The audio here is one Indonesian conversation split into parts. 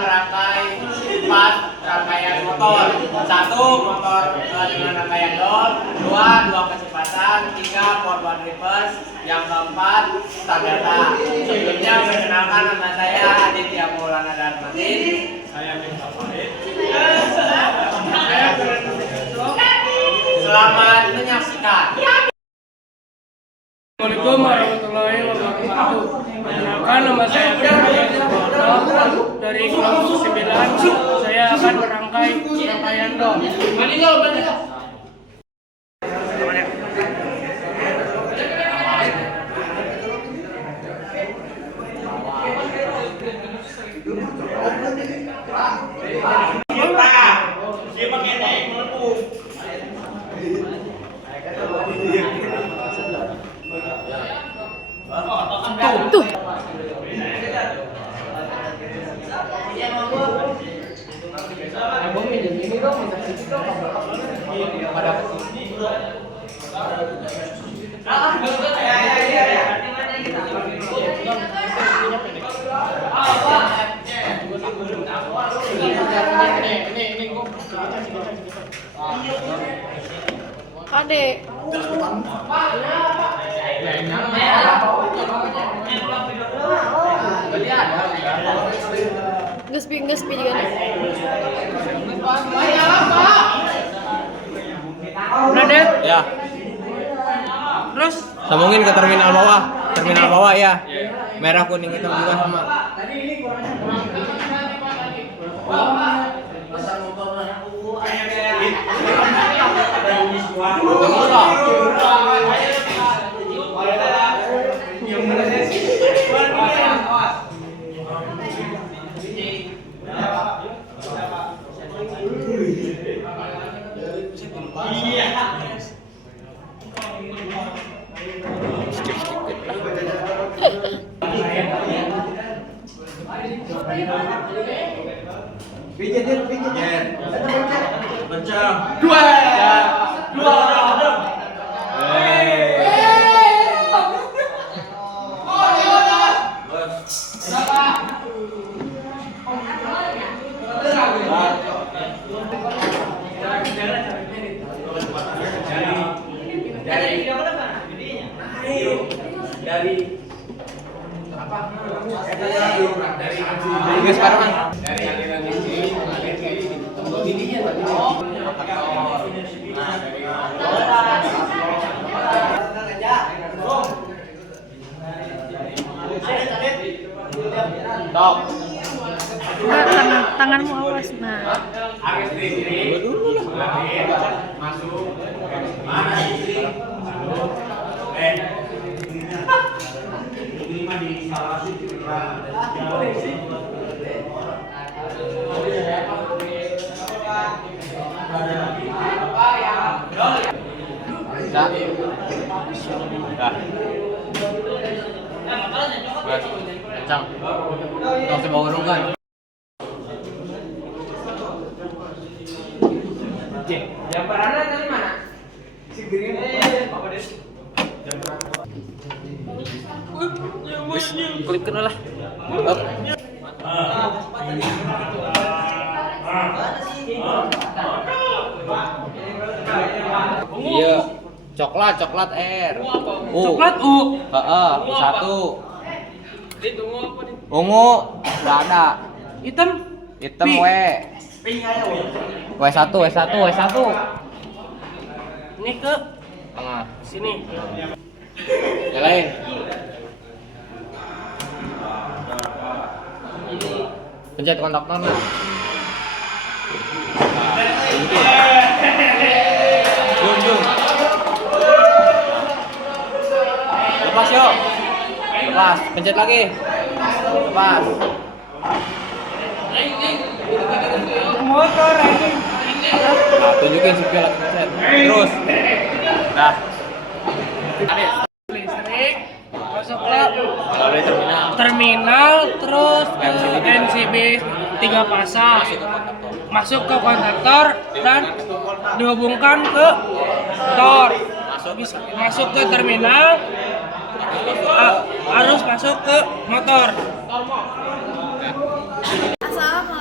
merangkai 4 rangkaian motor. 1 motor dengan rangkaian door, 2 kecepatan, 3 forward reverse, yang keempat start data. Sebelumnya perkenalkan nama saya Aditya Maulana Darmatin. Saya Bintang Farid. Selamat menyaksikan. Assalamualaikum warahmatullahi wabarakatuh. Perkenalkan, nama saya Firman Suboto dari kelompok 9. Saya akan merangkai rangkaian dom. Tuh. Adek. Ngespi juga nih. Radet? Ya. Terus? Sambungin ke terminal bawah. Terminal bawah ya. Merah kuning hitam juga sama. Dari aliran ini mengalir kayak gini. Tembok ininya tadi. Stop. Tanganmu awas. Nah. Dulu lah. Masuk. Mana istri? Ini mah di salah satu. Dah. Kencang. Tong coba urungkan. Jambarannya dari mana? Si Green. Klip kena lah. Iya, coklat R. Coklat U. Heeh, satu. Itu apa nih? Ungu enggak ada. Hitam. Hitam W. W1. Ini ke Tengah. sini. Nyalain. Pencet kontaktornya. Jung. Lepas yuk. Lepas, pencet lagi. Lepas. Motor ini. Nah, tunjukin supir lagi pencet. Terus. Dah. Listrik. Masuk ke Dari terminal terus ke NCB 3 pasang. Masuk ke kontaktor dan dihubungkan ke door. Masuk ke terminal, harus masuk ke motor. Assalamualaikum.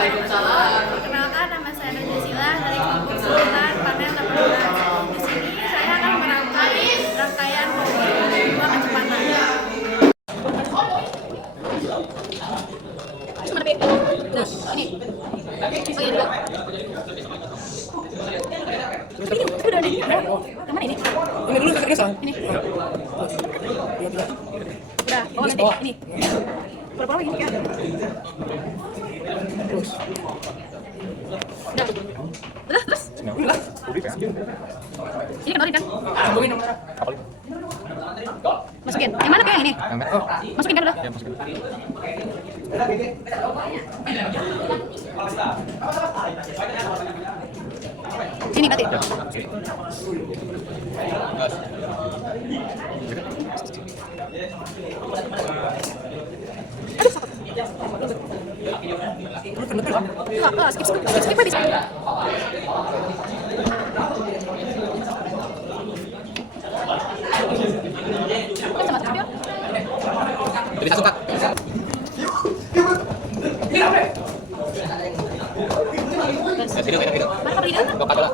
Perkenalkan, nama saya Najasila dari kelompok 9 panel 18. Di sini saya akan merangkai rangkaian nomor 2 kecepatan. Ini dulu kakaknya salah. Udah, oh nanti ini. Berapa lagi ya? Terus. Udah. Terus. Ini kan kan? Sambungin nomor. Masukin. Yang mana kayak yang ini? Masukin kan udah? Sini berarti. Enggak, skip aja. Jadi satu kak. Video. Mana video? Kau kata lah.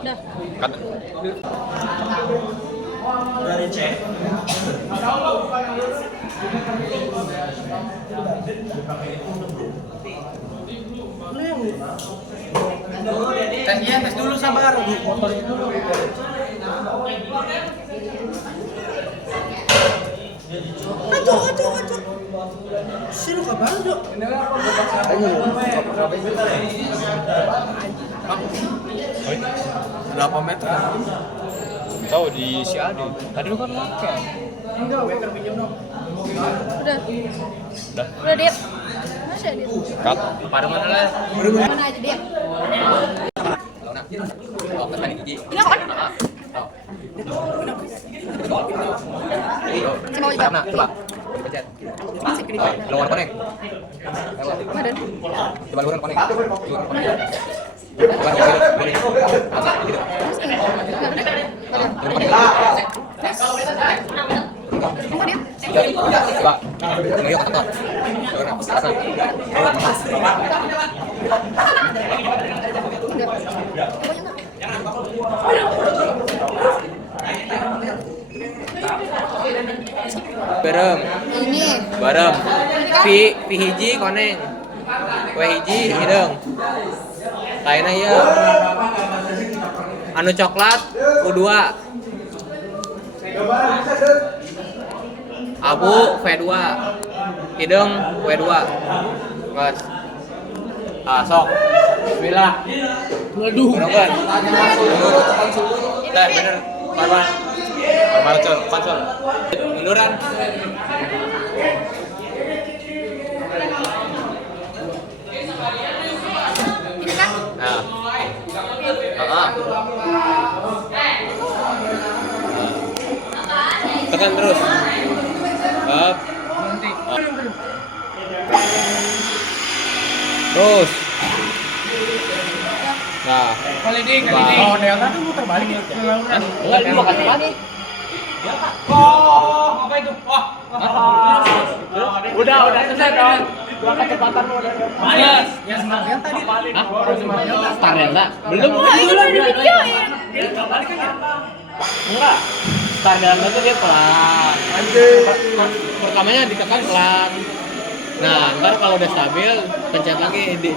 Udah. Kat. Dari cek. Tes dulu sabar. Motor itu dulu. Aduh. Sino ka ba? Berapa meter? Tahu di si Adi. Tadi lu kan makan. Enggak, waiter pinjam dong. Udah. Udah, Dit. Masa Dit? Kat. Pada mana lah? Mana aja, Dit? Oh, kan gigi. Ini apa kan? Saya mau Mana? coba. Coba. Dipencet. Luar connect. Mana? Coba luar connect. Luar connect. Coba boleh. Coba. Ngeri ke kantor. Sana. Bareng. Ini. Bareng. Pi hiji koneng. Kue hiji hidung. Lainnya ya. Anu coklat U2. Abu V2. Hidung W2. Nges. Ah, sok. Bismillah. Waduh. Bener. Teh bener. Parman. Konsol. Munduran. Ini kan? Nah. Tekan terus. Up. Terus. Nah. Kaliding. Oh, Delta tuh muter balik ya. Enggak, dua kali balik. Oh, apa itu? Wah. Udah selesai dong. Dua kecepatan udah. Mas, ya Smart Delta di. Hah? Star Delta? Belum. Wah, itu udah di video ya. Enggak. Star Delta tuh dia pelan. Pertamanya ditekan pelan. Nah, ntar kalau udah stabil, pencet lagi di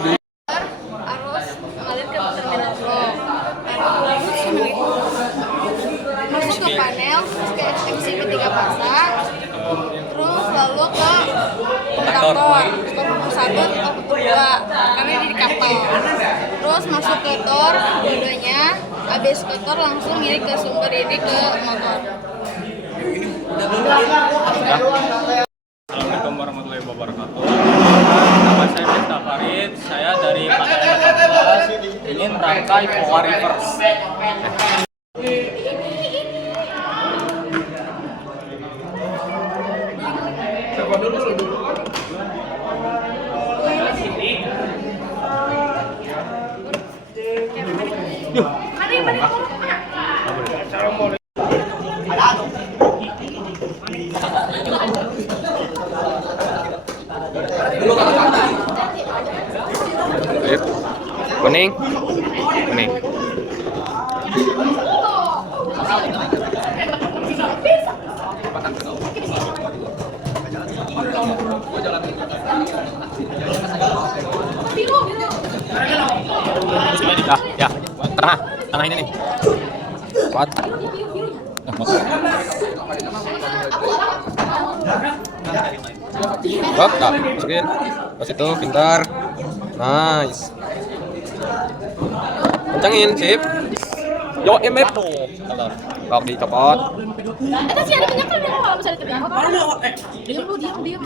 Arus mengalir ke terminal flow. Masuk ke panel, terus ke MCB 3 pasang, terus lalu ke kontaktor, stop motor 1, stop motor 2, karena ini di kapal. Terus masuk ke tor, dua-duanya, habis ke tor langsung milik ke sumber ini ke motor. Assalamualaikum warahmatullahi wabarakatuh. Nama saya Miftah Farid. Saya dari Panel 18 ingin merangkai power reverse. Ada yang balik Kuning. Kuning. Ya, tengah, tengah ini nih. Kuat. Hop, masukin. Pas itu pintar. Nice. Kencangin, sip. Yo, MF tuh. Kok dicopot. Itu sih ada minyak kan dia kalau misalnya diam lu, diam.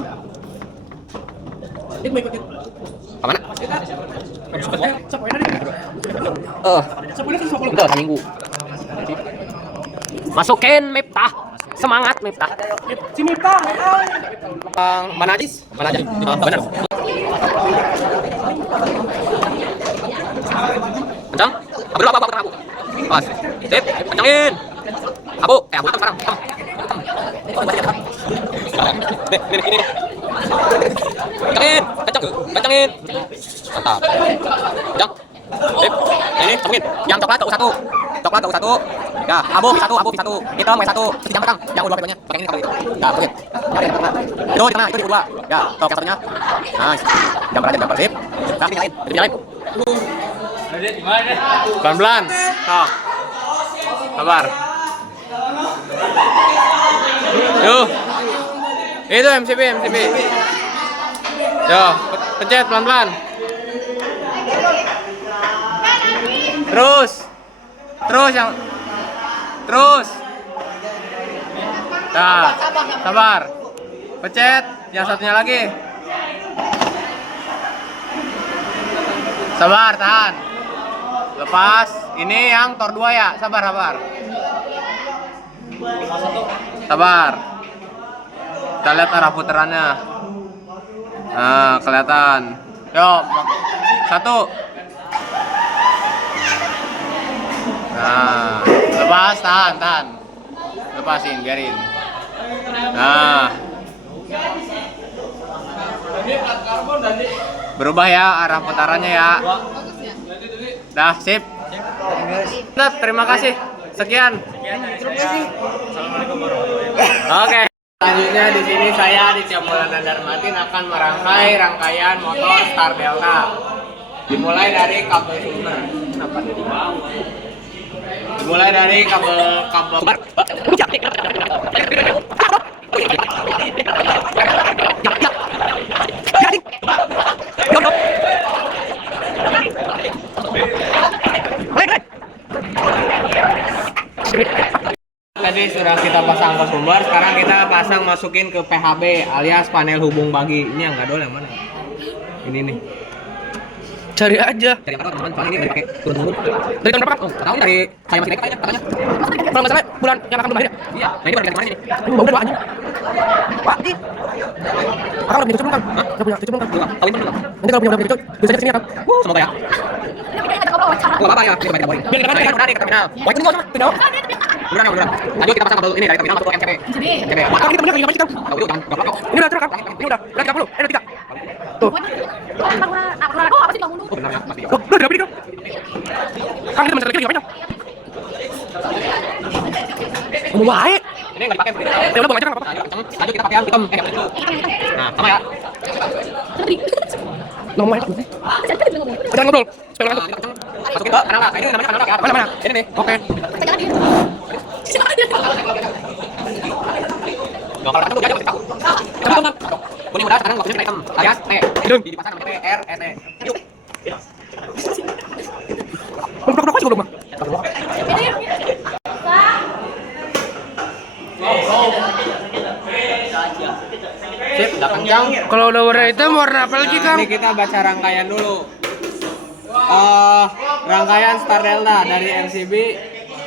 Kemana? Itu seminggu. Masukin Miftah. Semangat Miftah. Si Miftah. Mana Ajis? Mana Ajis? Benar. Kencang. Ambil apa putar abu. Pas. Sip, kencangin. Abu sekarang. Ini. Kencangin. Mantap. Kencang. Sip. Ini temuin. Yang coklat tuh satu. Ya, abu satu. Hitam satu. Terus yang petang. Yang dua petonya. Pakai ini kalau itu. Ya, masukin. Itu di tengah, itu di dua. Ya, tok yang satunya. Nice. Gambar sip. Nah, nyalain. Pelan-pelan. Tok. Sabar. Yuk. Itu MCB. Yo, pencet pelan-pelan. Terus. Nah, sabar. Pencet yang satunya lagi. Sabar, tahan. Lepas. Ini yang tor 2 ya. Sabar. Kita lihat arah putarannya. Nah, kelihatan. Yuk, satu. Nah, lepas, tahan. Lepasin, biarin. Nah. Berubah ya arah putarannya ya. Dah, sip. Nah, terima kasih. Sekian. Oke. Selanjutnya di sini saya di Campuran Darmatin akan merangkai rangkaian motor Star Delta. Dimulai dari kabel sumber. Kenapa dia di bawah? Dimulai dari kabel sumber. Tadi sudah kita pasang ke sumber, sekarang kita masukin ke PHB alias panel hubung bagi. Ini yang gadol yang mana? Ini nih. Cari aja. Dari mana teman-teman? Soalnya ini pakai turun. Dari tahun berapa? Oh, tahu dari saya masih naik katanya. Kalau nggak salah bulan yang akan lahir. Iya. Nah, ini baru kemarin ini. Udah doanya. Pak, Akang udah punya cucu belum, Kang? Udah punya cucu belum, Kang? Kawin belum? Nanti kalau punya cucu, bisa kesini ya, Kang? Semoga ya. Oh, apa ya? Ini kita bawain. Biar kita kan Dari terminal. Wah, itu sama. Pindah. Beneran. Lanjut kita pasang kabel ini dari terminal masuk ke MCB. Kang, ini temennya lagi Kang. Tahu itu jangan gaplok. Ini udah Kang. Ini udah 30. Udah 3. Tuh. Apa sih bangun? Oh, benar ya, pasti. Oh, udah berapa ini, Kang? Kang, ini teman lagi ngapain, Kang? Ngomong baik. Ini enggak dipakai. Ya udah, buang aja, Kang, apa-apa. Lanjut kita pakai yang hitam. Itu. Nah, sama ya. Ngomong aja. Jangan ngobrol. Supaya ngantuk. Masukin ke kanal lah. Ini namanya kanal lah. Mana? Ini nih. Oke. Nah, kalau itu dia jangan tahu. Coba kuning muda sekarang waktunya kita hitam. Alias T. Dipasang namanya R S T. Yuk. Blok-blok juga belum, Bang. Sip, udah kencang. Kalau udah warna hitam, warna apa lagi, Kang? Ini kita baca rangkaian dulu. Rangkaian Star Delta dari MCB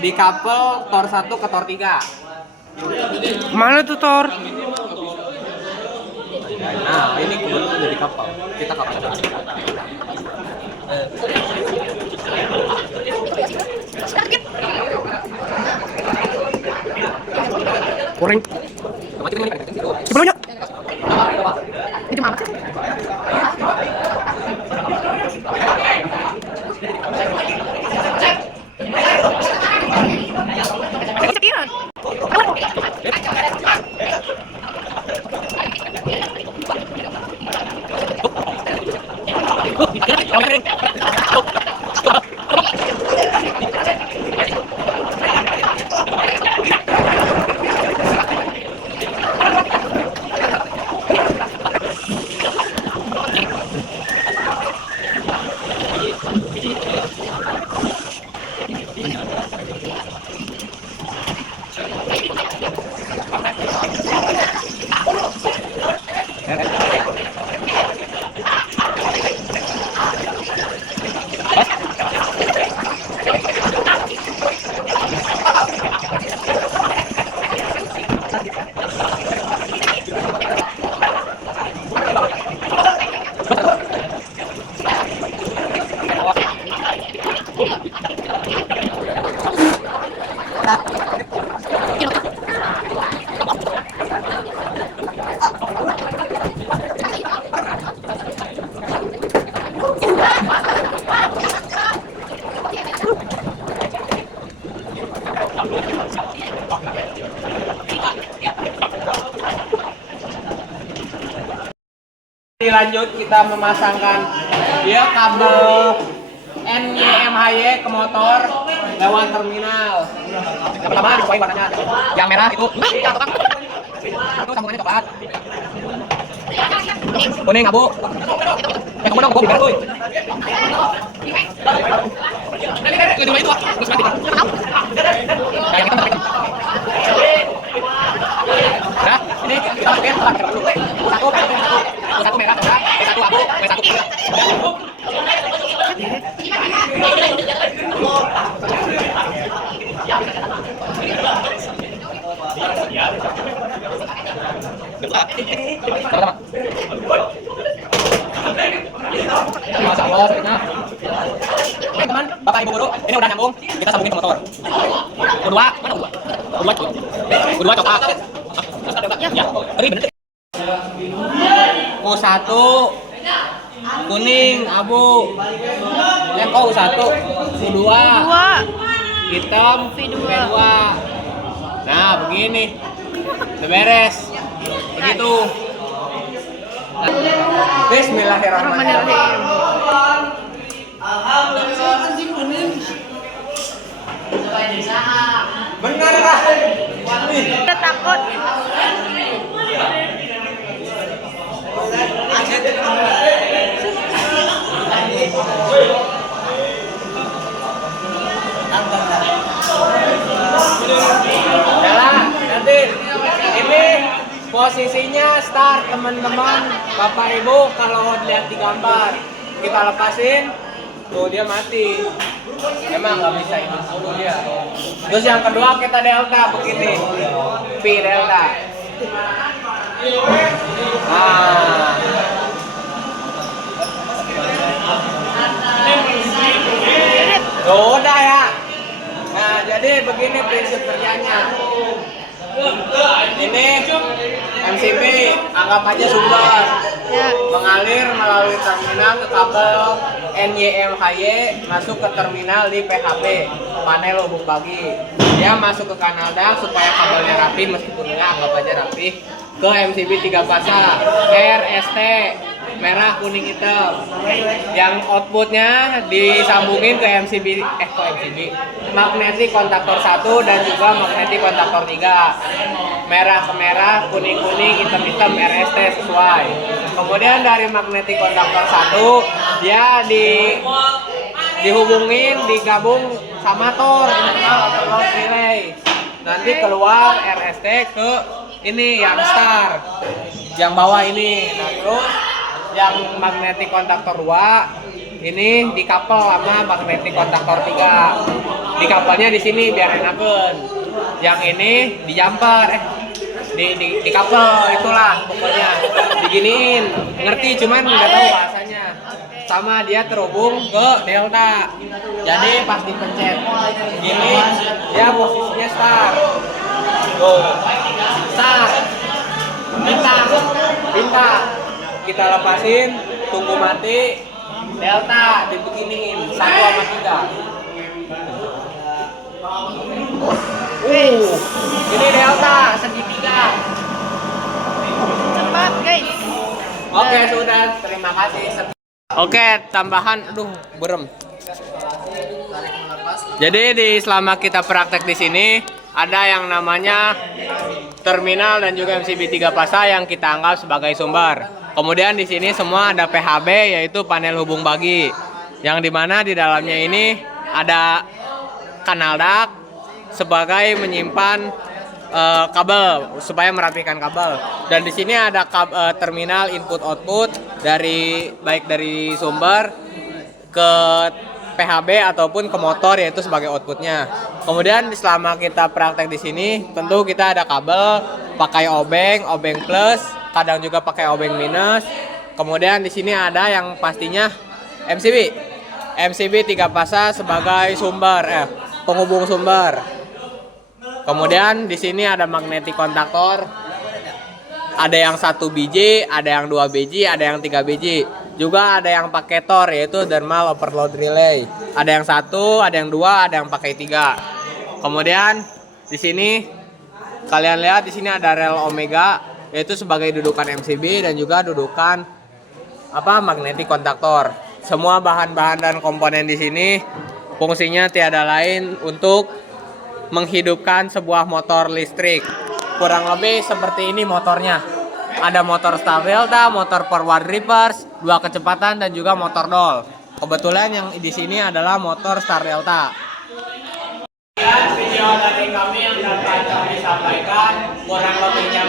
di couple tor 1 ke tor 3. Mana tuh, Tor? Nah, ini kebetulan jadi couple. Kita couple. Goreng. Sebelumnya. Itu apa? Lanjut kita memasangkan dia kabel NYMHY ke motor lewat terminal. Yang pertama disuai warnanya. Yang merah itu sambungannya coklat. Kuning abu. Kamu dong, gua biar tuh. Kedua itu terus mati. Kayak kita pakai. Nah, ini kita pakai dulu. Satu merah coklat, satu abu, satu kuning. Teman, Bapak Ibu guru, ini udah nyambung, kita sambungin ke motor. Kedua, mana kedua? Kedua coklat. Ya, tadi bener. U1 kuning abu. Kok U1? U2 hitam V2. Nah, begini. Udah beres. Begitu. Bismillahirrahmanirrahim. Benar lah. Kita takut. Yalah, nanti ini posisinya start teman-teman, Bapak Ibu kalau lihat di gambar kita lepasin, tuh dia mati. Emang nggak bisa ini dulu dia. Terus yang kedua kita delta begini, V delta. Nah. Udah ya. Nah, jadi begini prinsip kerjanya. Ini MCB, anggap aja sumber mengalir melalui terminal ke kabel NYMHY masuk ke terminal di PHP panel hubung pagi. Dia masuk ke kanal dak supaya kabelnya rapi, meskipun enggak anggap aja rapi, ke MCB 3 fasa RST merah kuning hitam. Yang outputnya disambungin ke MCB magnetic kontaktor 1 dan juga magnetic kontaktor 3. Merah ke merah, kuning kuning, hitam hitam RST sesuai. Kemudian dari magnetic kontaktor 1 dia dihubungin, digabung sama tor internal overload relay. Nanti keluar RST ke ini yang star, yang bawah ini. Nah, terus yang magnetic kontaktor 2 ini dikapel sama magnetic kontaktor 3. Dikapelnya di sini biar enakan. Yang ini di jumper, dikapel itulah pokoknya. Diginiin, ngerti cuman nggak tahu bahasanya. Sama dia terhubung ke delta. Jadi pas dipencet gini dia posisinya start. Tuh. Start. Bintang. Kita lepasin, tunggu mati, delta dibeginiin 1 sama 3. Ini delta segitiga. Cepat guys. Oke, sudah. Terima kasih. Oke, tambahan, aduh, berem. Jadi selama kita praktek di sini ada yang namanya terminal dan juga MCB 3 fasa yang kita anggap sebagai sumber. Kemudian di sini semua ada PHB yaitu panel hubung bagi. Yang dimana di dalamnya ini ada kanal dak sebagai menyimpan kabel supaya merapikan kabel. Dan di sini ada terminal input output baik dari sumber ke PHB ataupun ke motor yaitu sebagai outputnya. Kemudian selama kita praktek di sini tentu kita ada kabel pakai obeng plus, kadang juga pakai obeng minus. Kemudian di sini ada yang pastinya MCB 3 fasa sebagai penghubung sumber. Kemudian di sini ada magnetic kontaktor. Ada yang 1 biji, ada yang 2 biji, ada yang 3 biji. Juga ada yang pakai Tor yaitu thermal overload relay. Ada yang 1, ada yang 2, ada yang pakai 3. Kemudian di sini kalian lihat di sini ada rel omega yaitu sebagai dudukan MCB dan juga dudukan magnetic kontaktor. Semua bahan-bahan dan komponen di sini fungsinya tiada lain untuk menghidupkan sebuah motor listrik. Kurang lebih seperti ini motornya. Ada motor start delta, motor forward reverse, 2 kecepatan dan juga motor dol. Kebetulan yang di sini adalah motor start delta. Video dari kami yang dapat kami sampaikan kurang lebihnya